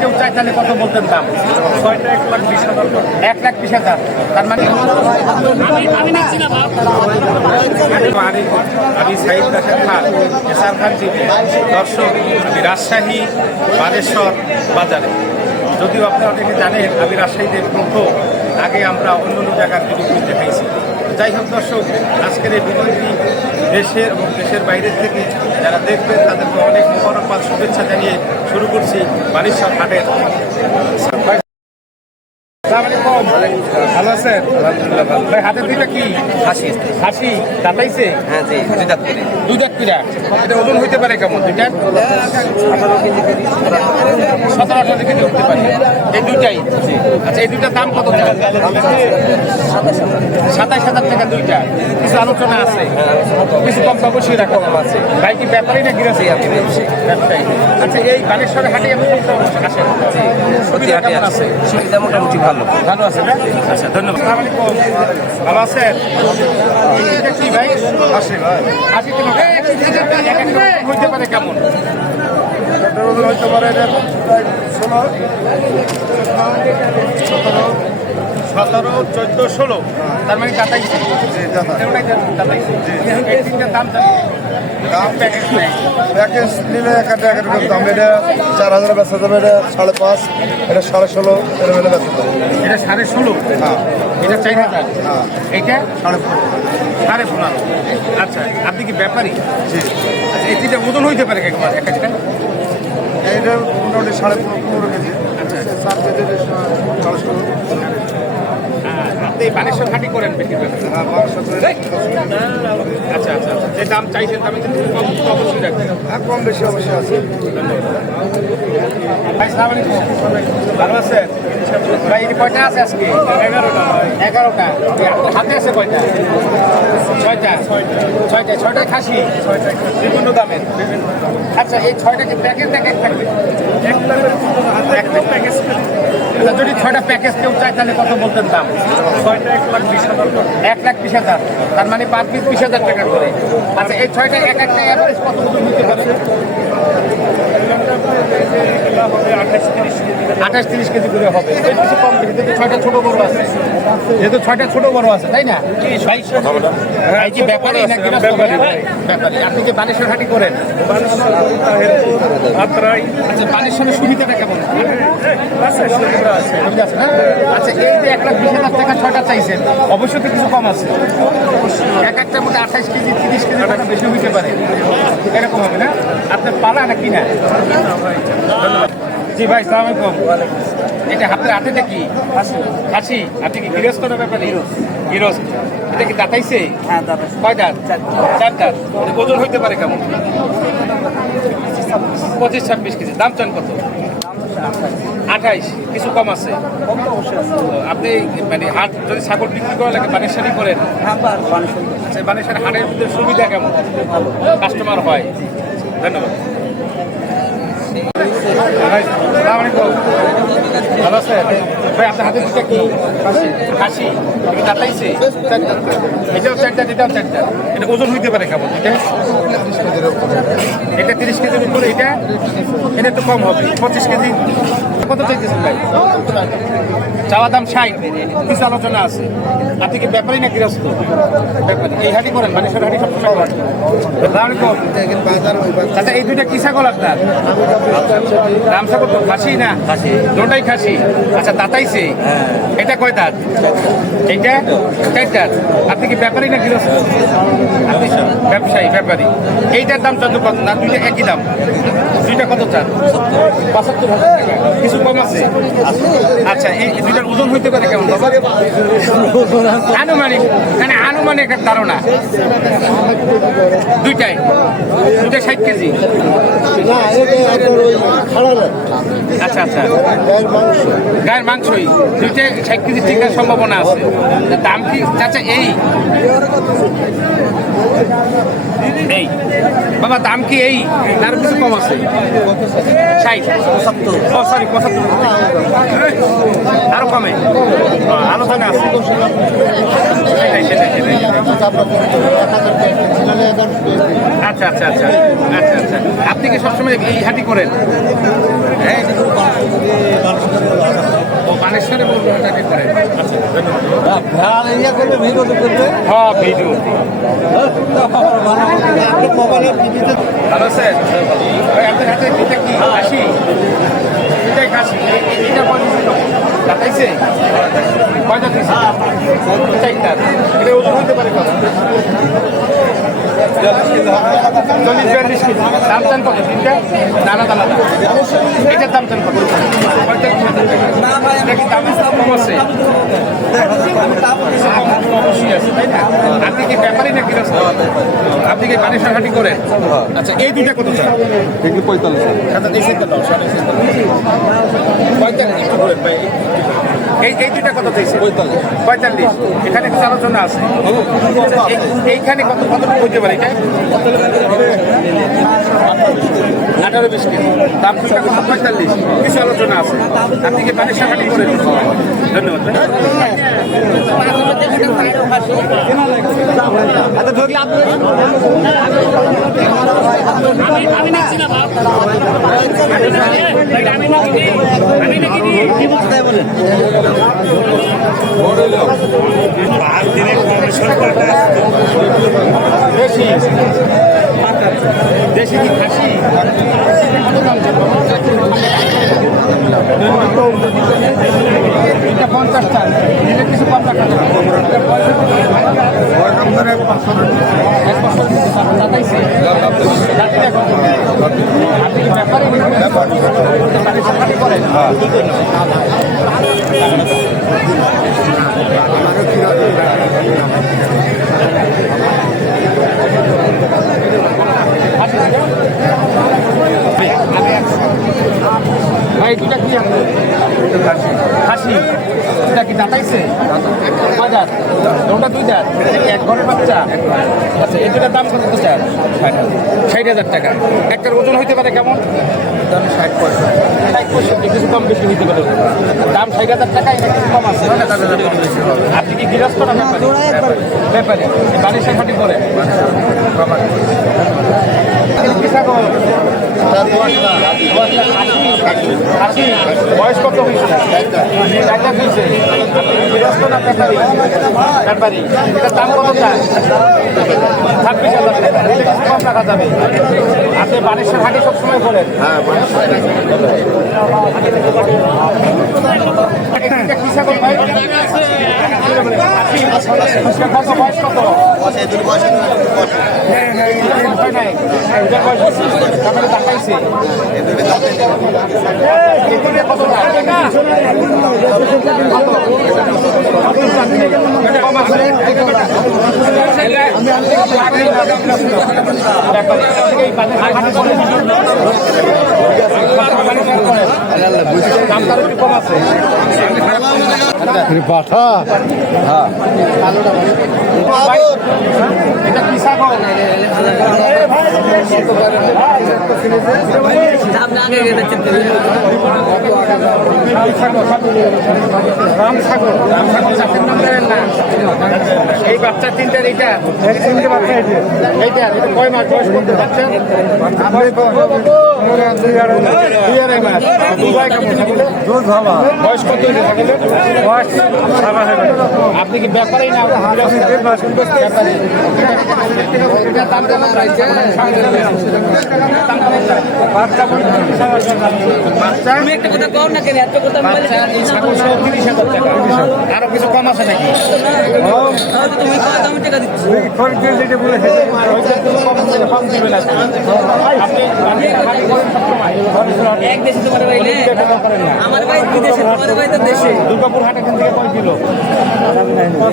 কেউ চাই তাহলে কত বলতেন দাম? 1,20,000। তার মানে আমি সাইদ রাশেদ খান, এসআর খান টিভি। দর্শক, আমি রাজশাহী বানেশ্বর বাজারে। যদিও আপনি অনেকে জানেন আমি রাজশাহীতে প্রথম, আগে আমরা অন্য অন্য জায়গার ভিডিও দেখাইছি। যাই হোক দর্শক, আজকের এই ভিডিওটি দেশের এবং দেশের বাইরের থেকে যারা দেখবেন তাদেরকে অনেক মোবারকবাদ শুভেচ্ছা জানিয়ে শুরু করছি বানেশ্বর হাটের। ভালো আছেন? আলহামদুলিল্লাহ ভালো। ভাই হাতের দুইটা কি হাসি? হাসি দাঁতাইছে? হ্যাঁ জি, দুই দাঁত করে। দুই দাঁত কিরা? এটা ওজন হইতে পারে কেমন? দুইটা 17-18 কেজি উঠতে পারে এই দুইটাই। আচ্ছা, এই দুইটার দাম কত? 27,000 টাকা দুইটা। কিছু আলোচনা আছে, কিছু কম অবশ্যই রাখা আছে। ভাই কি ব্যাপারী না গিরাছি? আপনি ব্যবসায়ী। আচ্ছা, এই বানেশ্বর হাটে আসেন, সুবিধা কেমন আছে? সুবিধা মোটামুটি ভালো ভালো আছে না? আচ্ছা, ধন্যবাদ। ভালো আছেন? এটা কি ভাই? হাসি ভাই। হাসি হইতে পারে কেমন? হইতে পারে 17, 14, 16। তার মানে কাটাইছে দাম প্যাকেজ নিলে 1,000 দাম। এটা 4,000 বেচা যাবে, এটা 5.5, এটা 16.5, এটা বেচা যাবে। এটা 16.5? হ্যাঁ। এটা 4,000? হ্যাঁ। এইটা 15.5। আচ্ছা, আপনি কি ব্যাপারী? জি। আচ্ছা, এইটা ওজন হইতে পারে একবার এক একটা? এটা মোটামুটি 15.5 কেজি। আচ্ছা, 7 কেজি 400। আপনি বানেশ্বর হাটি করেন বেশিরভাগ? হ্যাঁ, বানেশ্বর। আচ্ছা আচ্ছা আচ্ছা, যে দাম চাইছেন দামে কিন্তু কম অবশ্যই রাখবেন। হ্যাঁ, কম বেশি অবশ্যই আছে। ভাই সালাম আলাইকুম। ভালো আছেন? ভাই এটি কয়টা আছে আজকে? 11টা। আপনার হাতে আছে কয়টা? 6টা খাসি? বিভিন্ন দামের। আচ্ছা, এই 6টাকে প্যাকেজ দেখে থাকবে? যদি 6টা প্যাকেজ কেউ চায় তাহলে কত বলতেন দাম? 1,20,000। তার মানে পার পিস 20,000 টাকা করে। আচ্ছা, এই 6টা এক একটা অ্যাভারেজ কত হতে পারে? 28-30 কেজি করে হবে। কিছু কম কেজি, যেহেতু 6টা ছোট বড় আছে, তাই না? এই যে ব্যাপারী না গৃহস্থ? ব্যাপারী। আপনি যে বানেশ্বর হাটি করেন? আচ্ছা, বানেশ্বরের সুবিধাটা কেমন? আচ্ছা, এই যে 1,20,000 টাকা 6টা চাইছেন, অবশ্যই তো কিছু কম আছে। এক একটা মধ্যে 28 কেজি 30 কেজি টাকা বেশি হইতে পারে, এরকম হবে না? আপনার পালা না কিনা? জি ভাই, সালাম আলাইকুম। এটা হাতের হাতেটা কি? হাসি। আপনি কি গৃহস্থ না ব্যাপারে? গৃহস্থ। এটা কি দাঁতাইছে? হ্যাঁ, দাঁতাইছে। কয় দাঁত? 4 দাঁত। ওজন হইতে পারে কেমন? 25-26 কেজি। দাম চান কত? 28। কিছু কম আছে? আপনি মানে হাট যদি ছাগল বিক্রি করা লাগে বানেশ্বরই করেন? আচ্ছা, বানেশ্বর হাটের ভিতরে সুবিধা কেমন? কাস্টমার হয়? ধন্যবাদ। ভালো আছে ভাই? আপনার হাতের দিকটা কি? হাসি। দাঁতাইছে? এটাও 4 দাঁত, এটাও 4 দাঁত। এটা ওজন হইতে পারে কেমন? এটা 30 কেজির উপরে। এটা একটু কম হবে, 25 কেজি। কত চাইতেছেন ভাই? চাওয়া দাম 60। কিছু আলোচনা আছে। আপনি কি ব্যাপারী না গৃহস্থ? ব্যাপারী। এই হাটি করেন? বানেশ্বর হাটি সবসময় করেন? আচ্ছা, এই দুইটা কি ছাগল আপনার? রাম ছাগল তো খাসি না? খাসি। দুটাই খাসি। আচ্ছা, দাঁতাইছে? এটা কয় দাঁত? এইটা 4 দাঁত। আপনি কি ব্যাপারী না গৃহস্থ? আপনি ব্যবসায়ী, ব্যাপারী। এইটার দাম চন্দ্র কত? না, দুইটা একই দাম? দুইটা কত চান? 75,000 টাকা। কিছু কম আছে? আচ্ছা, এই দুইটার ওজন হইতে পারে কেমন? আনুমানিক, মানে আনুমানিক একটা ধারণা। দুইটাই 60 কেজি? আচ্ছা আচ্ছা, গায়ের মাংসই দুইটা 60 কেজি টিকার সম্ভাবনা আছে। দাম কি চাচা? এই বাবা দাম কি এই? তার কিছু কম আছে? 60, 75। ও সরি, 75। আরো কমে আলোচনা আছে। সেটাই সেটাই সেটাই। আচ্ছা আচ্ছা আচ্ছা আচ্ছা আচ্ছা। আপনি কি সবসময় এই হাঁটি করেন? হ্যাঁ, ও বানেশ্বরে হাঁটি করেন। আচ্ছা ধন্যবাদ। হ্যাঁ ভিডিও ভালো স্যার। ভাই আপনার হাতে এটা কি খাসি? এটাই খাসি। এটা কাটাইছে কয়টা দিয়েছে? চারটা। এটা ওজন হতে পারে কত? 40-42 কেজি। দাম চান কত? তিনটা দানা দানা দাম। এটার দাম চান কত? এটা কি দাম কম আছে? অবশ্যই আছে তাই না? আপনি কি ব্যাপারী না গৃহস্থ? আপনি কি বানেশ্বর হাঁটি করেন? আচ্ছা এই দুইটা কত চান? 45। আচ্ছা এই চিন্তা নাও, সাড়ে চিন্তা নাও। 45 একটু করেন ভাই। এই দুইটা কত চাইছে? 45। এখানে কিছু আলোচনা আছে। এইখানে কত কত হইতে পারে এটা? 18-20 কেজি। দাম শুনতে কত? 45। কিছু আলোচনা আছে। আপনি কি বানেশ্বর হাঁটি করেন? ধন্যবাদ। দেশি দেশি কি খাসি? এটা 50 টাকা। এটা কিছু কম রাখা যাবে। এক বছর দাঁড়াইছে। আপনি কি ব্যাপারে বানেশ্বর করেন? ভাই দুটা কি খাসি? এটা কি দাঁতাইছে? বাজার ওটা 2 দাঁত। এক ঘরের বাচ্চা। আচ্ছা এই দুটার দাম কত চান? 60,000 টাকা। একটার ওজন হইতে পারে কেমন? দাম 60-65। কিছু কম বেশি হইতে পারে। দাম 60,000 টাকা। এটা কিছু কম আছে। আপনি কি গৃহস্থ না ব্যাপারী? ব্যাপারী। বানেশ্বর হাঁটি করেন? বয়স কত হয়েছে? গৃহস্থ না ব্যাপারী? ব্যাপারী। এটার দাম কত চান? 26,000 টাকা। এটা কিছু কম রাখা যাবে। আপনি বানেশ্বর হাঁটি সবসময় করেন? হ্যাঁ কি ছাগল ভাই? বয়স কত? দেখাইছে কম আছে। পাঠা এটা কি ছাগল? রাম ছাগল। রাম ছাগল চাষের নাম জানেন না? এই বাচ্চা তিনটার এইটা এইটা কয় মাস বয়স করতে বাচ্চা? 2-2.5 মাস। বয়স কত হইলে ছাগলের? আপনি কি ব্যাপারেই না? ব্যাপারী। এটার দাম কেমন রয়েছে? বাচ্চা এই ছাগল 30,000 টাকা। আরো কিছু কম আছে নাকি? কম দিবেন দুর্গাপুর হাট এখান থেকে কয় কিলো?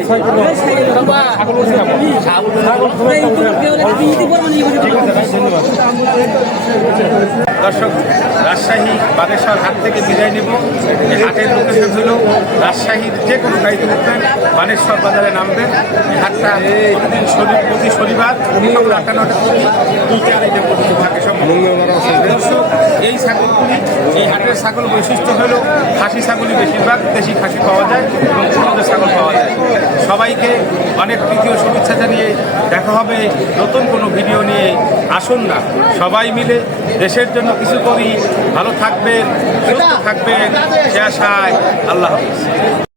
6 কিলো। ছাগল উঠে যাবো। দর্শক রাজশাহী বানেশ্বর হাট থেকে বিদায় নেব। এই হাটের লোকেশন হলো রাজশাহীর যে কোনো গাড়িতে উঠবেন বানেশ্বর বাজারে নামবেন। এই হাটটা প্রতি শনিবার সকাল 8-9টা থেকে 2-4 পর্যন্ত থাকে। সব দর্শক এই ছাগলগুলি এই হাটের ছাগল বৈশিষ্ট্য হলো খাসি ছাগলই বেশিরভাগ, দেশি খাসি পাওয়া যায় এবং ছোটো ছাগল পাওয়া যায়। সবাইকে অনেক তৃতীয় শুভেচ্ছা জানিয়ে দেখা হবে নতুন কোনো ভিডিও নিয়ে। আসুন না সবাই মিলে দেশের জন্য কিছু করি। ভালো থাকবেন, সুস্থ থাকবেন, সে আশায় আল্লাহ হাফেজ।